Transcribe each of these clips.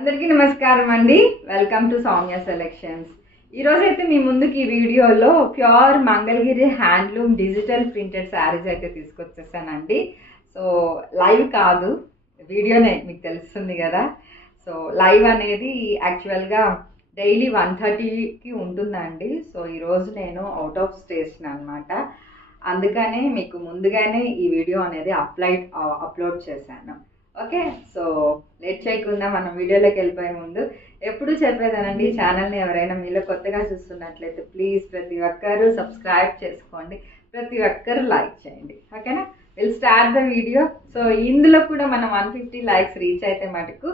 అందరికీ నమస్కారం అండి. Welcome to Soumya selections. ఈరోజు అయితే మీ ముందుకి ఈ వీడియోలో pure Mangalagiri handloom digital printed saris అయితే తీసుకొచ్చేసానండి. సో లైవ్ కాదు, వీడియోనే, మీకు తెలుస్తుంది కదా. సో లైవ్ అనేది యాక్చువల్గా డైలీ 1:30కి ఉంటుందండి. సో ఈరోజు నేను అవుట్ ఆఫ్ స్టేషన్ అనమాట. అందుకనే మీకు ముందుగానే ఈ వీడియో అనేది అప్లోడ్ చేశాను. ఓకే, సో లేట్ చేయకుండా మనం వీడియోలోకి వెళ్ళిపోయే ముందు ఎప్పుడు చెప్పేదానండి, ఈ ఛానల్ని ఎవరైనా మీలో కొత్తగా చూస్తున్నట్లయితే ప్లీజ్ ప్రతి ఒక్కరు సబ్స్క్రైబ్ చేసుకోండి, ప్రతి ఒక్కరు లైక్ చేయండి. ఓకేనా, will start the video. So ఇందులో కూడా మనం 150 లైక్స్ రీచ్ అయితే మటుకు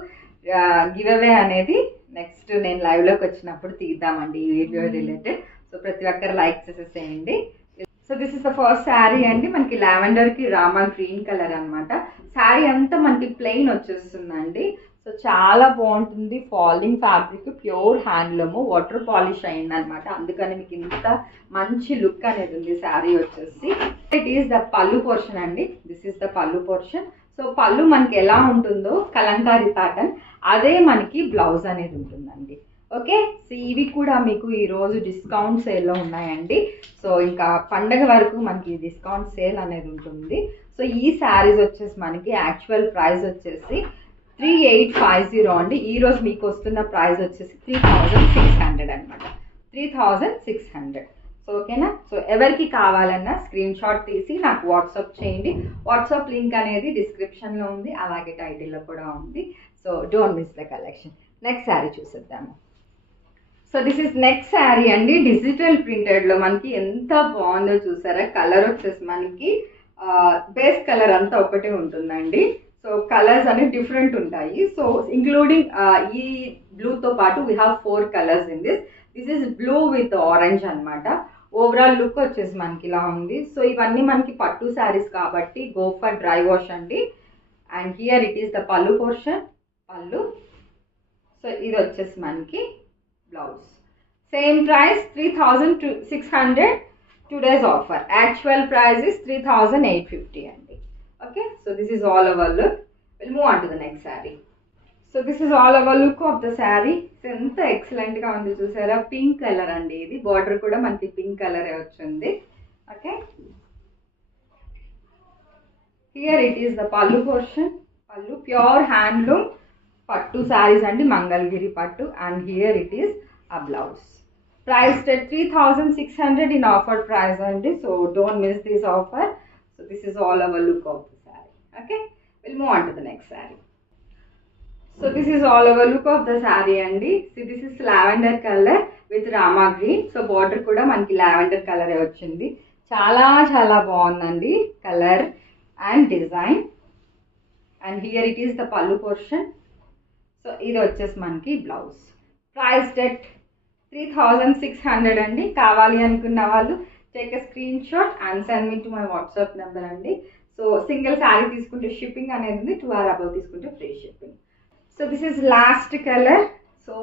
గివ్ అవే అనేది నెక్స్ట్ నేను లైవ్లోకి వచ్చినప్పుడు తీద్దామండి ఈ వీడియో రిలేటెడ్. సో ప్రతి ఒక్కరు లైక్ చేసేసేయండి. So this is the first sari అండి. మనకి లావెండర్కి రామా గ్రీన్ కలర్ అనమాట. శారీ అంతా మనకి ప్లెయిన్ వచ్చేస్తుందండి. సో చాలా బాగుంటుంది. Falling fabric, pure handloom, water polish అయిందనమాట. అందుకని మీకు ఇంత మంచి లుక్ అనేది ఉంది. శారీ వచ్చేసి it is the pallu portion అండి. This is the pallu portion. So పళ్ళు మనకి ఎలా ఉంటుందో కలంకారీ ప్యాటర్న్, అదే మనకి బ్లౌజ్ అనేది ఉంటుందండి. ఓకే, సో ఇవి కూడా మీకు ఈరోజు డిస్కౌంట్ సేల్లో ఉన్నాయండి. సో ఇంకా పండగ వరకు మనకి డిస్కౌంట్ సేల్ అనేది ఉంటుంది. సో ఈ శారీస్ వచ్చేసి మనకి యాక్చువల్ ప్రైస్ వచ్చేసి 3850 అండి. ఈరోజు మీకు వస్తున్న ప్రైస్ వచ్చేసి 3600 అనమాట. 3600. సో ఓకేనా. సో ఎవరికి కావాలన్నా స్క్రీన్ షాట్ తీసి నాకు వాట్సాప్ చేయండి. వాట్సాప్ లింక్ అనేది డిస్క్రిప్షన్లో ఉంది, అలాగే టైటిల్లో కూడా ఉంది. So don't miss the collection. Next sari చూసేద్దాము. So this is next sari అండి. డిజిటల్ ప్రింటెడ్లో మనకి ఎంత బాగుందో చూసారా. కలర్ వచ్చేసి మనకి బేస్ కలర్ అంతా ఒకటే ఉంటుందండి. సో కలర్స్ అనేవి డిఫరెంట్ ఉంటాయి. సో ఇంక్లూడింగ్ ఈ బ్లూతో పాటు we have 4 colours in this. This is blue with orange అనమాట. ఓవరాల్ లుక్ వచ్చేసి మనకి ఇలా ఉంది. సో ఇవన్నీ మనకి పట్టు శారీస్ కాబట్టి గో ఫర్ డ్రై వాష్ అండి. And here it is the pallu portion, పళ్ళు. సో ఇది వచ్చేసి మనకి blouse. Same price 3600. Today's offer actual price is 3850 అండి. Okay, so this is all over look. Will move on to the next sari. So this is all over look of the sari. ఎంత ఎక్సలెంట్గా ఉంది చూసారా. Pink colour అండి. ఇది border కూడా మనకి pink కలరే వచ్చింది. Okay, here it is the pallu portion. పళ్ళు ప్యూర్ హ్యాండ్లూమ్ పట్టు శారీస్ అండి, మంగళగిరి పట్టు. And here it is a blouse. Priced at 3600 in offer price అండి. So don't miss this offer. So this is all our look of the saree. Okay, we'll move on to the next saree. So this is all our look of the saree అండి. See, this is lavender color with rama green. So border కూడా మనకి lavender color వచ్చింది. చాలా చాలా బాగుందండి colour and design. And here it is the pallu portion. So ఇది వచ్చేసి మనకి బ్లౌజ్. ప్రైస్డ్ ఎట్ 3600 అండి. కావాలి అనుకున్న వాళ్ళు take a screen shot and send me to my WhatsApp number అండి. సో సింగిల్ శారీ తీసుకుంటే షిప్పింగ్ అనేది ఉంది, 2 or above తీసుకుంటే free shipping. So this is lost colour. So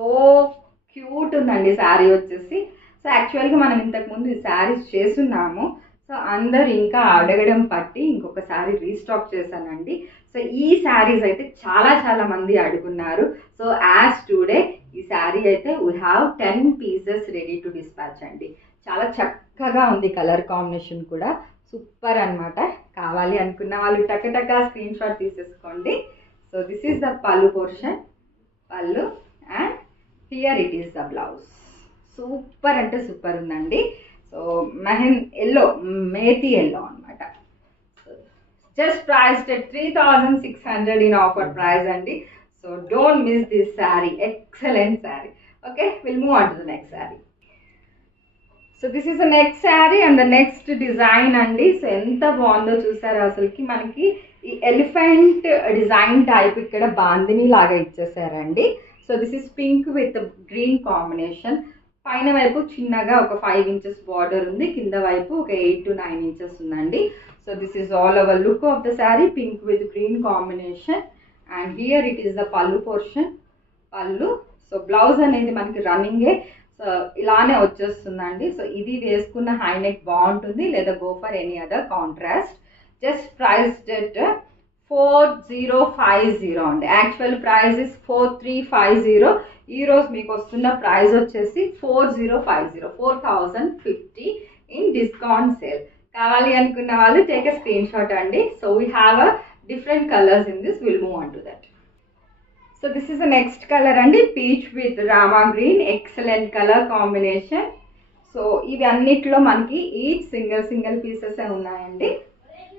cute ఉందండి శారీ వచ్చేసి. సో యాక్చువల్గా మనం ఇంతకుముందు ఈ శారీస్ చేస్తున్నాము. సో అందరు ఇంకా అడగడం పట్టి ఇంకొక శారీ రీస్టాక్ చేశానండి. సో ఈ శారీస్ అయితే చాలా చాలా మంది అడుగున్నారు. సో యాజ్ టుడే ఈ శారీ అయితే we have 10 pieces ready to dispatch అండి. చాలా చక్కగా ఉంది. కలర్ కాంబినేషన్ కూడా సూపర్ అనమాట. కావాలి అనుకున్న వాళ్ళు టక్క స్క్రీన్ షాట్ తీసేసుకోండి. So this is the pallu portion, pallu. And here it is the blouse. Super అంటే సూపర్ ఉందండి. సో మెహన్ ఎల్లో, మేతి ఎల్లో అనమాట. Just priced at 3600 in offer price అండి. So don't miss this sari. Excellent sari. Okay, will move on to the next sari. So this is the next sari and the next design అండి. So ఎంత బాగుందో చూసారా. అసలుకి మనకి ఈ ఎలిఫెంట్ డిజైన్ టైప్ ఇక్కడ బాందిని లాగా ఇచ్చేసారండి. So this is pink with green combination. పైన వైపు చిన్నగా ఒక 5 inches బార్డర్ ఉంది, కింద వైపు ఒక 8 to 9 inches ఉందండి. So this is all over look of the sari. Pink with green combination. And here it is the pallu portion, పళ్ళు. సో బ్లౌజ్ అనేది మనకి రన్నింగే. సో ఇలానే వచ్చేస్తుందండి. సో ఇది వేసుకున్న హై నెక్ బాగుంటుంది, లేదా go for any other contrast. Just priced at 4050 అండి. Actual price is 4350. ఈరోజు మీకు వస్తున్న ప్రైస్ వచ్చేసి 4050, 4050 ఇన్ డిస్కౌంట్ సేల్. కావాలి అనుకున్న వాళ్ళు టేక్ ఎ స్క్రీన్ షాట్ అండి. So we have a different colours in this, will move on to that. So this is the next colour అండి, peach with rama green. Excellent colour combination. So ఇవి అన్నిట్లో మనకి each single pieces ఉన్నాయండి.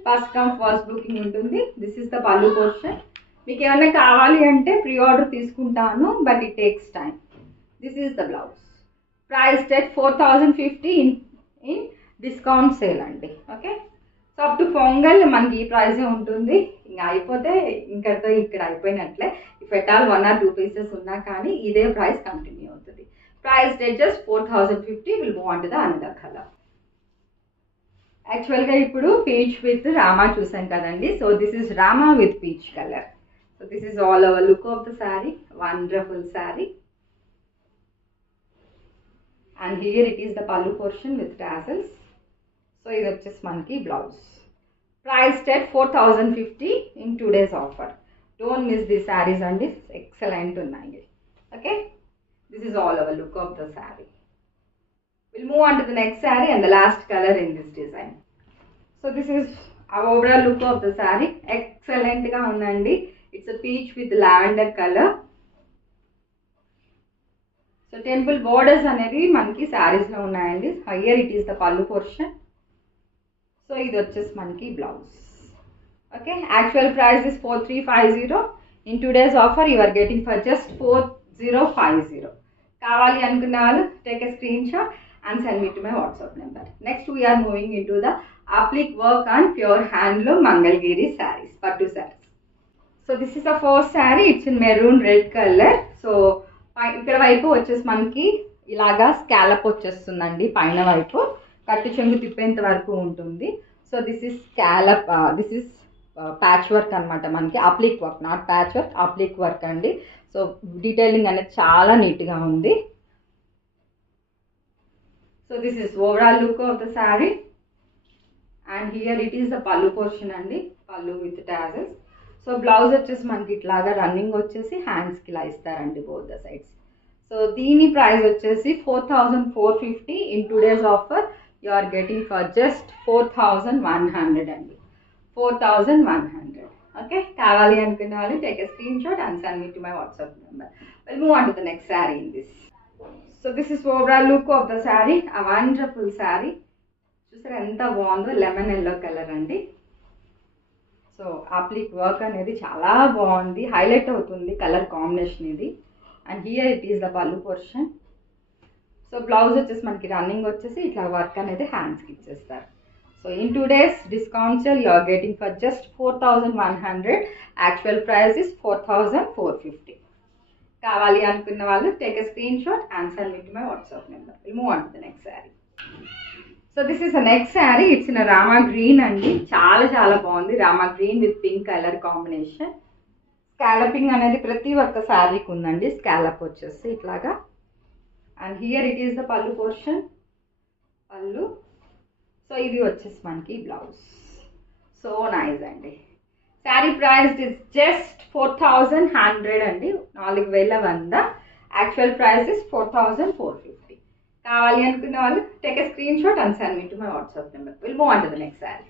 First come first booking ఉంటుంది. This is the pallu portion. మీకు ఏమైనా కావాలి అంటే ప్రీ ఆర్డర్ తీసుకుంటాను, but it takes time. This is the blouse. Price debt 4050 in discount sale అండి. Okay, so up to Pongal మనకి ఈ ప్రైజే ఉంటుంది. ఇంకా అయిపోతే ఇంకతో ఇక్కడ అయిపోయినట్లే. If at all 1 or 2 pieces ఉన్నా కానీ ఇదే ప్రైస్ కంటిన్యూ అవుతుంది. Price that just 4050. Will move on to the another colour. యాక్చువల్గా ఇప్పుడు పీచ్ విత్ రామా చూసాం కదండి. So this is rama with peach colour. So this is all over look of the sari. Wonderful sari. And here it is the pallu portion with tassels. So ఇది వచ్చేసి మనకి blouse. Price debt 4050 in today's offer. Don't miss the saris అండి, excellent ఉన్నాయి. Okay, this is all over look of the sari. We'll move on to the next saree and the last color in this design. So this is our overall look of the saree. Excellent ga undandi. It's a peach with lavender color. So temple borders anedi manki sarees lo unnayandi. Here it is the pallu portion. So idu vachesi manki blouse. Okay, actual price is 4350. In today's offer you are getting for just 4050. Kavali anukunna vallu take a screenshot and send me to my WhatsApp number. Next we are moving into the applique work on pure handloom Mangalgiri sarees, pattu sarees. So this is the first saree. It's in maroon red color. So ikkada vaipu vachesi manki ilaga scallop vachestundandi. Paina vaipu kattu chengu tippenta varaku untundi. So this is scallop, this is patch work anamata. Manki applique work, not patch work, applique work andi. So detailing anedi chaala neat ga undi. So this is overall look of the saree, and here it is the pallu portion andi, pallu with tassels. So blouse vachesi manki itlaga running vachesi hands ki la istarandi both the sides. So deeni price vachesi 4450. In today's offer you are getting for just 4100 andi, 4100. Okay, kavali anukunna vallu take a screenshot and send me to my WhatsApp number. We'll move on to the next saree in this. So this is overall look of the saree. A wonderful saree. చూసారా ఎంత బాగుందో, lemon yellow colour అండి. So applique work అనేది చాలా బాగుంది, highlight అవుతుంది colour combination ఇది. And here it is the pallu portion. So blouse వచ్చేసి మనకి రన్నింగ్ వచ్చేసి ఇట్లా వర్క్ అనేది హ్యాండ్స్కి ఇచ్చేస్తారు. So in today's discount sale you are getting for just 4100. Actual price is 4450. కావాలి అనుకున్న వాళ్ళు take a screen shot and send me to my WhatsApp number. Will move on to the next sari. So this is the next sari. It's in Rama green అండి. చాలా చాలా బాగుంది. Rama green with pink colour combination. Scalloping అనేది ప్రతి ఒక్క శారీకి ఉందండి. Scallop వచ్చేసి ఇట్లాగా. And here it is the pallu portion, పల్లు. సో ఇది వచ్చేసి మనకి బ్లౌజ్. సో నైస్ అండి. శారీ ప్రైస్ ఇస్ జస్ట్ 4100 అండి, 4100. Actual price is 4450. కావాలి అనుకున్న వాళ్ళు take a screen shot and send me to my WhatsApp number. Will move on to the next sari.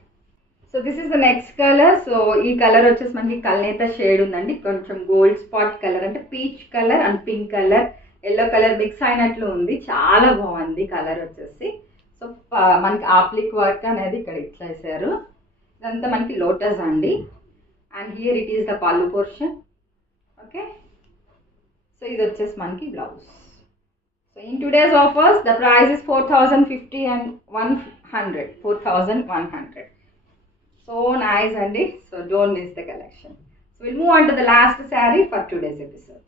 So this is the next colour. So ఈ colour వచ్చేసి మనకి కల్నేత shade ఉందండి. కొంచెం gold spot colour, అంటే peach colour and pink colour, yellow colour mix అయినట్లు ఉంది. చాలా బాగుంది కలర్ వచ్చేసి. సో మనకి ఆప్లిక్ వర్క్ అనేది ఇక్కడ ఇట్లా వేసారు. ఇదంతా మనకి లోటస్ అండి. And here it is the pallu portion. Okay, so ఇది వచ్చేసి మనకి blouse. So in today's offers the price is 4050 and 100, 4100. So nice అండి. So don't miss the collection. So we'll move on to the last saree for today's episode.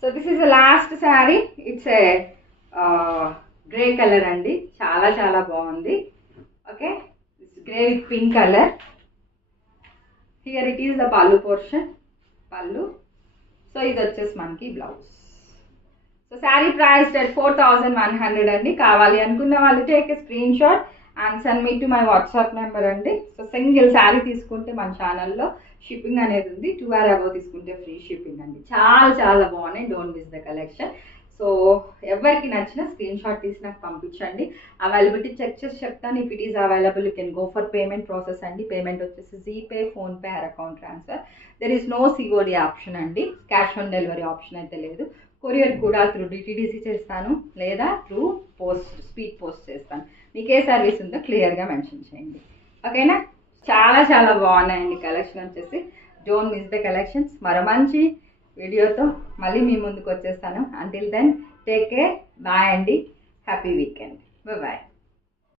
So this is the last saree. It's a grey color అండి. చాలా చాలా బాగుంది. Okay, it's grey with pink color. Here it is the pallu portion, pallu. So ఇది వచ్చేసి మనకి blouse. So sari price at 4100 అండి. కావాలి అనుకున్న వాళ్ళు take a screen shot and send me to my WhatsApp number అండి. సో సింగిల్ శారీ తీసుకుంటే మన ఛానల్లో షిప్పింగ్ అనేది ఉంది. 2 hour అబౌవ్ తీసుకుంటే ఫ్రీ షిప్పింగ్ అండి. చాలా చాలా బాగున్నాయి. Don't miss the collection. So ఎవరికి నచ్చిన స్క్రీన్ షాట్ తీసి నాకు పంపించండి. అవైలబిలిటీ చెక్ చేసి చెప్తాను. If it is available you can go for payment process అండి. పేమెంట్ వచ్చేసి GPay, PhonePe or account transfer. There is no COD option అండి. క్యాష్ ఆన్ డెలివరీ ఆప్షన్ అయితే లేదు. కొరియర్ కూడా త్రూ డిటీడీసీ చేస్తాను లేదా త్రూ పోస్ట్ స్పీడ్ పోస్ట్ చేస్తాను. మీకు ఏ సర్వీస్ ఉందో క్లియర్గా మెన్షన్ చేయండి. ఓకేనా? చాలా చాలా బాగున్నాయండి కలెక్షన్ వచ్చేసి. Don't miss the collections. మరో మంచి వీడియోతో మళ్ళీ మీ ముందుకు వచ్చేస్తాను. Until then take care. Bye అండి. Happy weekend. బాయ్.